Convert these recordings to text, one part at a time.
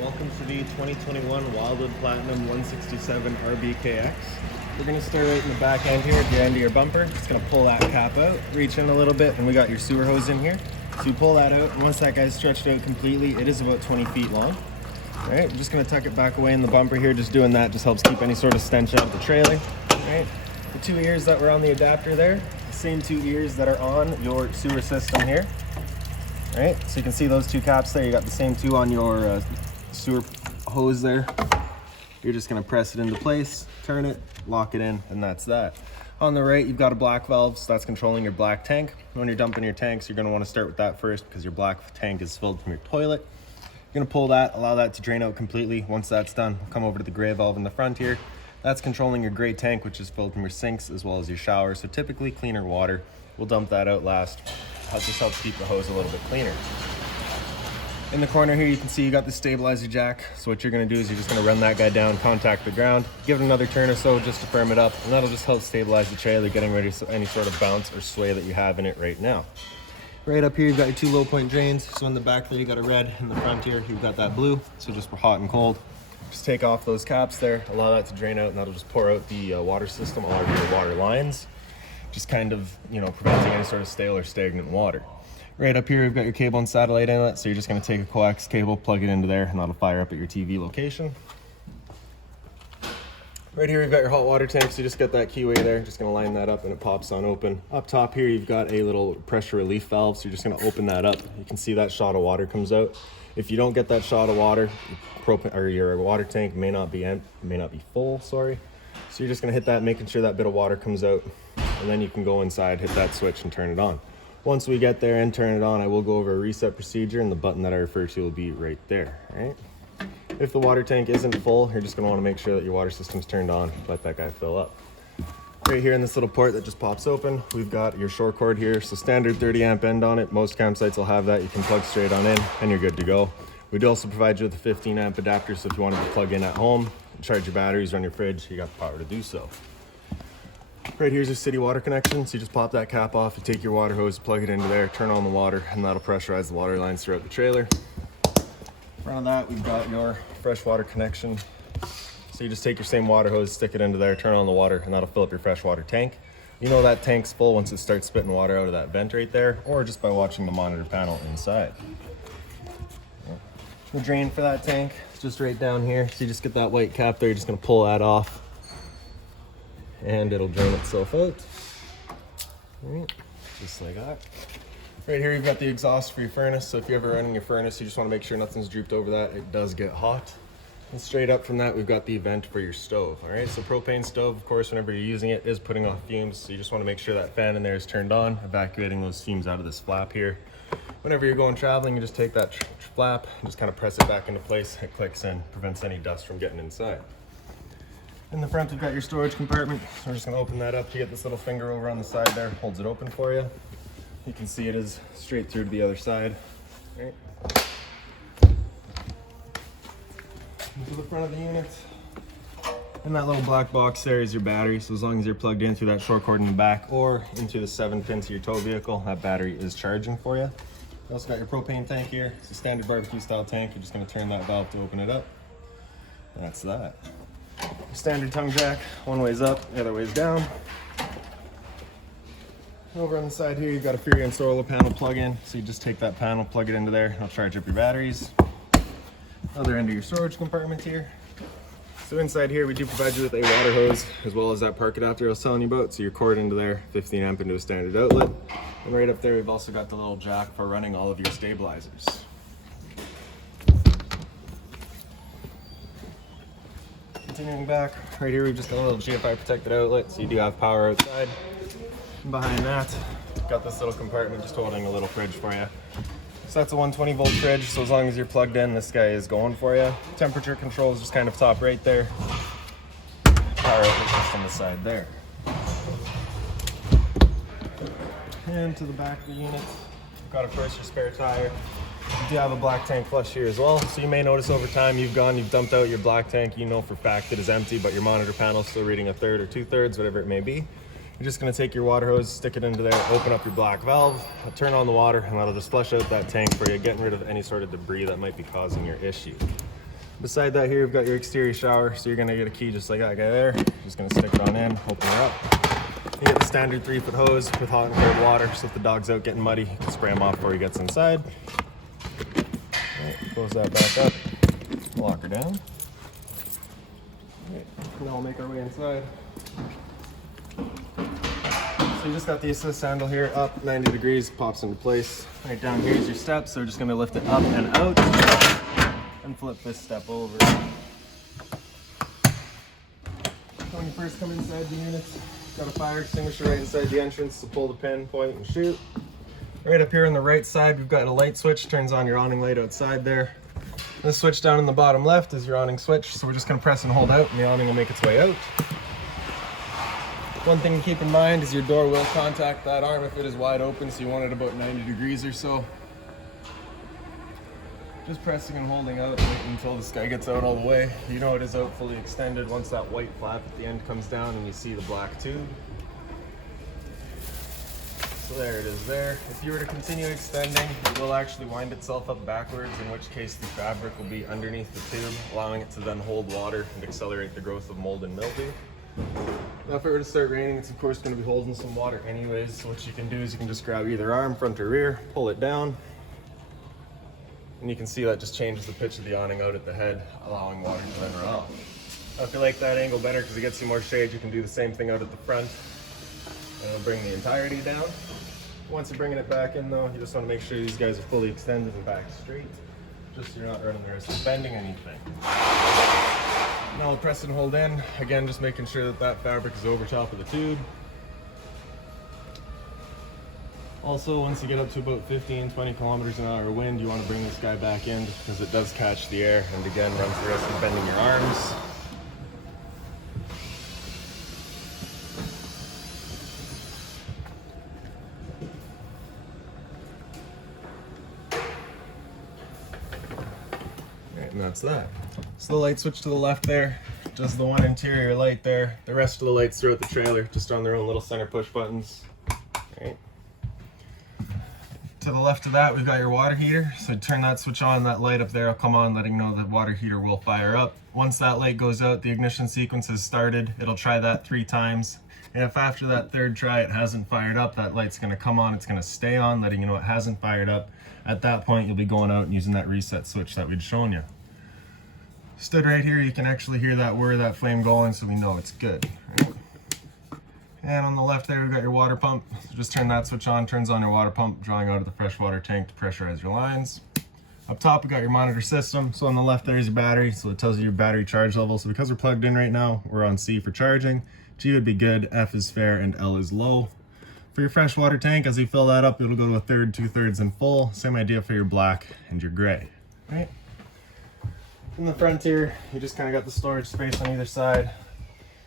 Welcome to the 2021 Wildwood Platinum 167 RBKX. We're going to start right in the back end here at the end of your bumper. Just going to pull that cap out, reach in a little bit, and we got your sewer hose in here. So you pull that out, and once that guy's stretched out completely, it is about 20 feet long. All right, we're just going to tuck it back away in the bumper here. Just doing that just helps keep any sort of stench out of the trailer. All right, the two ears that were on the adapter there, the same two ears that are on your sewer system here. All right, so you can see those two caps there. You got the same two on your sewer hose there. You're just going to press it into place, turn it, lock it in, and that's that. On the right, you've got a black valve, so that's controlling your black tank. When you're dumping your tanks, you're going to want to start with that first because your black tank is filled from your toilet. You're going to pull that, allow that to drain out completely. Once that's done, we'll come over to the gray valve in the front here. That's controlling your gray tank, which is filled from your sinks as well as your shower. So typically cleaner water. We'll dump that out last. That just helps keep the hose a little bit cleaner. In the corner here, you can see you got the stabilizer jack. So what you're gonna do is you're just gonna run that guy down, contact the ground, give it another turn or so just to firm it up, and that'll just help stabilize the trailer, getting ready to any sort of bounce or sway that you have in it right now. Right up here, you've got your two low point drains. So in the back there, you got a red. In the front here, you've got that blue. So just for hot and cold. Just take off those caps there, allow that to drain out, and that'll just pour out the water system, all of your water lines. Just kind of, preventing any sort of stale or stagnant water. Right up here, we've got your cable and satellite inlet, so you're just gonna take a coax cable, plug it into there, and that'll fire up at your TV location. Right here, we've got your hot water tank, so you just get that keyway there, just gonna line that up and it pops on open. Up top here, you've got a little pressure relief valve, so you're just gonna open that up. You can see that shot of water comes out. If you don't get that shot of water, your water tank may not be full, sorry. So you're just gonna hit that, making sure that bit of water comes out, and then you can go inside, hit that switch, and turn it on. Once we get there and turn it on, I will go over a reset procedure, and the button that I refer to will be right there, right? If the water tank isn't full, you're just gonna wanna make sure that your water system's turned on, let that guy fill up. Right here in this little port that just pops open, we've got your short cord here. So standard 30 amp end on it. Most campsites will have that. You can plug straight on in and you're good to go. We do also provide you with a 15 amp adapter, so if you wanted to plug in at home, charge your batteries, run your fridge, you got the power to do so. Right here's your city water connection. So you just pop that cap off, you take your water hose, plug it into there, turn on the water, and that'll pressurize the water lines throughout the trailer. In front of that, we've got your fresh water connection. So you just take your same water hose, stick it into there, turn on the water, and that'll fill up your fresh water tank. You know that tank's full once it starts spitting water out of that vent right there, or just by watching the monitor panel inside. The drain for that tank is just right down here. So you just get that white cap there, you're just gonna pull that off, and it'll drain itself out. All right, just like that. Right here, you've got the exhaust for your furnace. So if you're ever running your furnace, you just wanna make sure nothing's drooped over that. It does get hot. And straight up from that, we've got the vent for your stove. All right, so propane stove, of course, whenever you're using it, is putting off fumes. So you just wanna make sure that fan in there is turned on, evacuating those fumes out of this flap here. Whenever you're going traveling, you just take that flap and just kind of press it back into place. It clicks in, prevents any dust from getting inside. In the front, we've got your storage compartment. So we're just gonna open that up. You get this little finger over on the side there, holds it open for you. You can see it is straight through to the other side. All right. Into the front of the unit. And that little black box there is your battery. So as long as you're plugged in through that short cord in the back or into the 7-pin to your tow vehicle, that battery is charging for you. You also got your propane tank here. It's a standard barbecue style tank. You're just gonna turn that valve to open it up. That's that. Your standard tongue jack, one way's up, the other way's down. Over on the side here, you've got a Furion solar panel plug-in. So you just take that panel, plug it into there, it'll charge up your batteries. Other end of your storage compartment here. So inside here, we do provide you with a water hose, as well as that park adapter I was telling you about. So your cord into there, 15 amp into a standard outlet. And right up there, we've also got the little jack for running all of your stabilizers. Continuing back, right here, we've just got a little GFI protected outlet, so you do have power outside. And behind that, got this little compartment just holding a little fridge for you. So that's a 120 volt fridge, so as long as you're plugged in, this guy is going for you. Temperature control is just kind of top right there. Power outlet just on the side there. And to the back of the unit, we've got of course your spare tire. You do have a black tank flush here as well. So you may notice over time you've dumped out your black tank, you know for a fact it is empty, but your monitor panel is still reading a third or 2/3, whatever it may be. You're just gonna take your water hose, stick it into there, open up your black valve, turn on the water, and that'll just flush out that tank for you, getting rid of any sort of debris that might be causing your issue. Beside that here, you've got your exterior shower. So you're gonna get a key just like that guy there. Just gonna stick it on in, open her up. You get the standard 3-foot hose with hot and cold water. So if the dog's out getting muddy, you can spray him off before he gets inside. Right, close that back up, lock her down. Right, now we'll make our way inside. So you just got the assist handle here, up 90 degrees, pops into place. Right down here is your steps, so we're just gonna lift it up and out, and flip this step over. When you first come inside the unit, got a fire extinguisher right inside the entrance, so pull the pin, point, and shoot. Right up here on the right side, we've got a light switch, turns on your awning light outside there. This switch down in the bottom left is your awning switch, so we're just gonna press and hold out, and the awning will make its way out. One thing to keep in mind is your door will contact that arm if it is wide open, so you want it about 90 degrees or so. Just pressing and holding out, waiting until this guy gets out all the way. You know it is out fully extended once that white flap at the end comes down and you see the black tube. So there it is there. If you were to continue extending, it will actually wind itself up backwards, in which case the fabric will be underneath the tube, allowing it to then hold water and accelerate the growth of mold and mildew. Now if it were to start raining, it's of course going to be holding some water anyways, so what you can do is you can just grab either arm, front or rear, pull it down, and you can see that just changes the pitch of the awning out at the head, allowing water to then run off. Now if you like that angle better because it gets you more shade, you can do the same thing out at the front, and it'll bring the entirety down. Once you're bringing it back in though, you just want to make sure these guys are fully extended and back straight, just so you're not running the risk of bending anything. Now I'll press and hold in, again just making sure that that fabric is over top of the tube. Also, once you get up to about 15-20 kilometers an hour wind, you want to bring this guy back in just because it does catch the air and again runs the risk of bending your arms. And that's that. So the light switch to the left there, just the one interior light there. The rest of the lights throughout the trailer, just on their own little center push buttons. Right. To the left of that, we've got your water heater. So turn that switch on, that light up there will come on, letting you know the water heater will fire up. Once that light goes out, the ignition sequence has started. It'll try that 3 times. And if after that 3rd try it hasn't fired up, that light's gonna come on, it's gonna stay on, letting you know it hasn't fired up. At that point, you'll be going out and using that reset switch that we'd shown you. Stood right here, you can actually hear that whir, that flame going, so we know it's good. Right? And on the left there, we've got your water pump. So just turn that switch on, turns on your water pump, drawing out of the freshwater tank to pressurize your lines. Up top, we got your monitor system. So on the left there is your battery, so it tells you your battery charge level. So because we're plugged in right now, we're on C for charging. G would be good, F is fair, and L is low. For your freshwater tank, as you fill that up, it'll go to 1/3, 2/3, and full. Same idea for your black and your gray. Right? In the front here, you just kind of got the storage space on either side.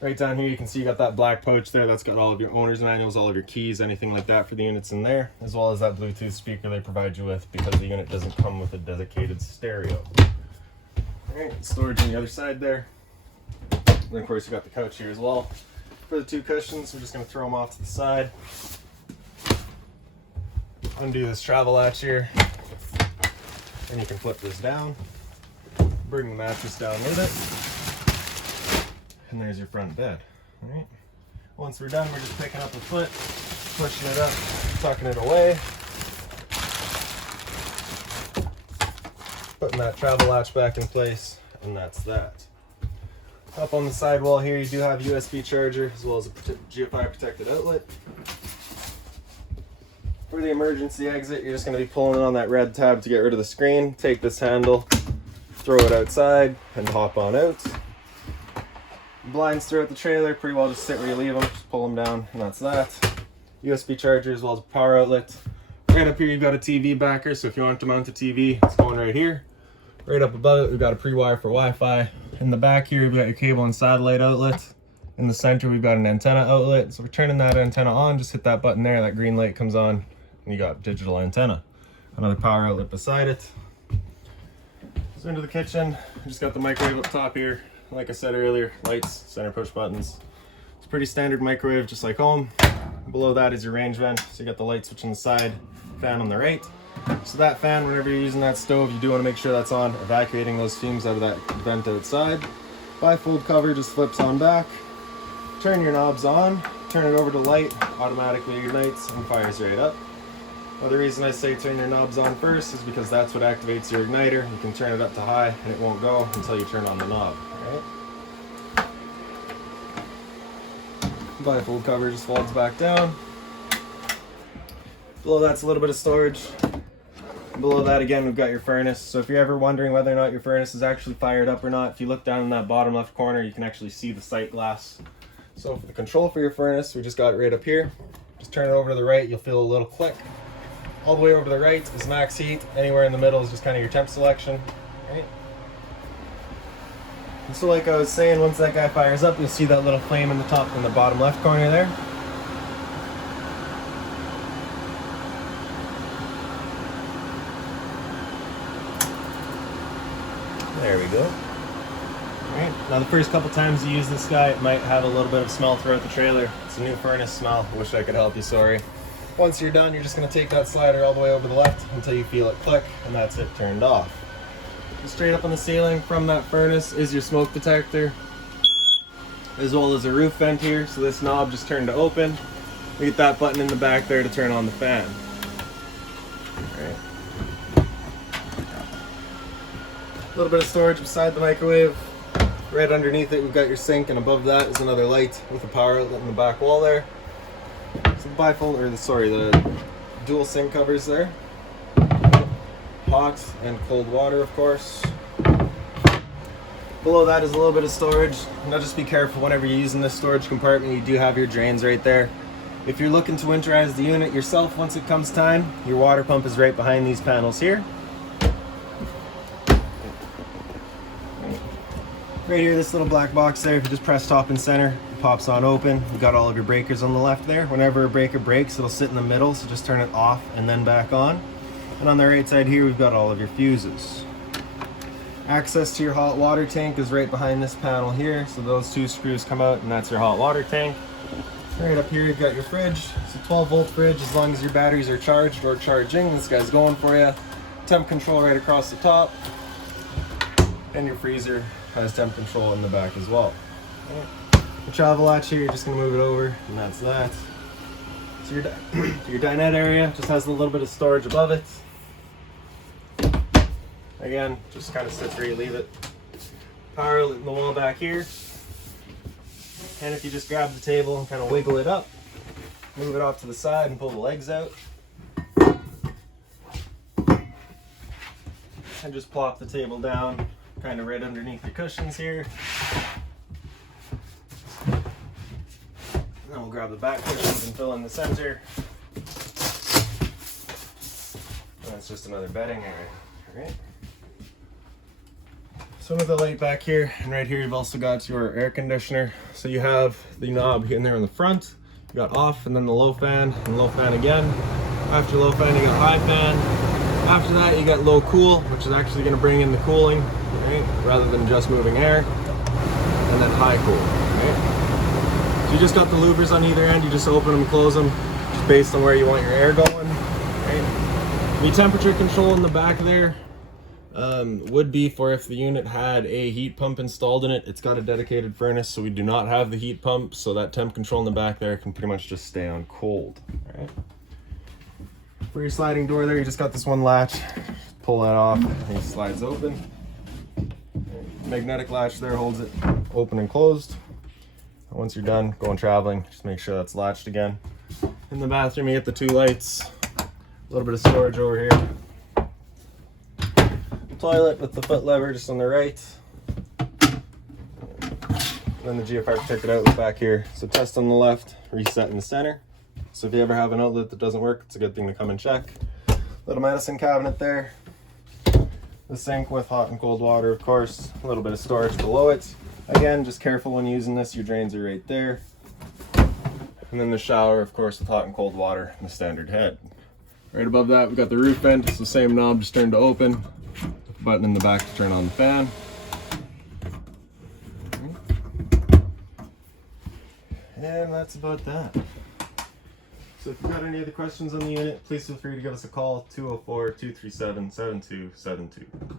Right down here, you can see you got that black pouch there. That's got all of your owner's manuals, all of your keys, anything like that for the units in there, as well as that Bluetooth speaker they provide you with because the unit doesn't come with a dedicated stereo. All right, storage on the other side there. And of course, you got the couch here as well. For the 2 cushions, we're just going to throw them off to the side. Undo this travel latch here, and you can flip this down. Bring the mattress down with it, and there's your front bed. All right. Once we're done, we're just picking up a foot, pushing it up, tucking it away, putting that travel latch back in place, and that's that. Up on the sidewall here, you do have a USB charger as well as a GFI protected outlet. For the emergency exit, you're just going to be pulling on that red tab to get rid of the screen. Take this handle, throw it outside, and hop on out. Blinds throughout the trailer, pretty well just sit where you leave them, just pull them down, and that's that. USB charger as well as a power outlet. Right up here, you've got a TV backer, so if you want to mount a TV, it's going right here. Right up above it, we've got a pre-wire for Wi-Fi. In the back here, we've got your cable and satellite outlet. In the center, we've got an antenna outlet. So we're turning that antenna on, just hit that button there, that green light comes on, and you got digital antenna. Another power outlet beside it. So into the kitchen, we just got the microwave up top here. Like I said earlier, lights, center push buttons. It's a pretty standard microwave, just like home. Below that is your range vent. So you got the light switch on the side, fan on the right. So that fan, whenever you're using that stove, you do want to make sure that's on, evacuating those fumes out of that vent outside. Bifold cover just flips on back. Turn your knobs on, turn it over to light, automatically ignites and fires right up. Well, the reason I say turn your knobs on first is because that's what activates your igniter. You can turn it up to high and it won't go until you turn on the knob. Right? Bifold cover just folds back down. Below that's a little bit of storage. Below that again we've got your furnace. So if you're ever wondering whether or not your furnace is actually fired up or not, if you look down in that bottom left corner you can actually see the sight glass. So for the control for your furnace, we just got it right up here. Just turn it over to the right, you'll feel a little click. All the way over to the right is max heat. Anywhere in the middle is just kind of your temp selection. Right? And so like I was saying, once that guy fires up, you'll see that little flame in the top in the bottom left corner there. There we go. Alright, now the first couple times you use this guy, it might have a little bit of smell throughout the trailer. It's a new furnace smell. Wish I could help you, sorry. Once you're done, you're just going to take that slider all the way over the left until you feel it click, and that's it turned off. Straight up on the ceiling from that furnace is your smoke detector, as well as a roof vent here. So this knob just turned to open. We get that button in the back there to turn on the fan. Right. A little bit of storage beside the microwave. Right underneath it we've got your sink, and above that is another light with a power outlet in the back wall there. So the dual sink covers there. Hot and cold water, of course. Below that is a little bit of storage. Now just be careful whenever you're using this storage compartment, you do have your drains right there. If you're looking to winterize the unit yourself once it comes time, your water pump is right behind these panels here. Right here, this little black box there, if you just press top and center, it pops on open. You've got all of your breakers on the left there. Whenever a breaker breaks, it'll sit in the middle, so just turn it off and then back on. And on the right side here, we've got all of your fuses. Access to your hot water tank is right behind this panel here, so those two screws come out and that's your hot water tank. Right up here, you've got your fridge. It's a 12-volt fridge. As long as your batteries are charged or charging, this guy's going for you. Temp control right across the top. And your freezer has temp control in the back as well. The travel latch here, you're just going to move it over, and that's that. So your dinette area just has a little bit of storage above it. Again, just kind of sits where you leave it. Power outlet in the wall back here. And if you just grab the table and kind of wiggle it up, move it off to the side and pull the legs out. And just plop the table down, kind of right underneath your cushions here. And then we'll grab the back cushions and fill in the center. And that's just another bedding area. All right. So with the light back here, and right here you've also got your air conditioner. So you have the knob in there in the front. You got off, and then the low fan, and low fan again. After low fan, you got high fan. After that, you got low cool, which is actually going to bring in the cooling, right? Rather than just moving air. And then high cool, right? So you just got the louvers on either end. You just open them, close them, just based on where you want your air going, right? The temperature control in the back there would be for if the unit had a heat pump installed in it. It's got a dedicated furnace, so we do not have the heat pump, so that temp control in the back there can pretty much just stay on cold. All right. For your sliding door there, you just got this one latch. Pull that off, and it slides open. Magnetic latch there holds it open and closed. Once you're done going traveling, just make sure that's latched again. In the bathroom, you get the two lights. A little bit of storage over here. Toilet with the foot lever just on the right. And then the GFR protected outlet back here. So test on the left, reset in the center. So if you ever have an outlet that doesn't work, it's a good thing to come and check. Little medicine cabinet there. The sink with hot and cold water, of course. A little bit of storage below it. Again, just careful when using this, your drains are right there. And then the shower, of course, with hot and cold water and the standard head. Right above that, we've got the roof vent. It's the same knob, just turned to open. Button in the back to turn on the fan. And that's about that. So if you've got any other questions on the unit, please feel free to give us a call, 204-237-7272.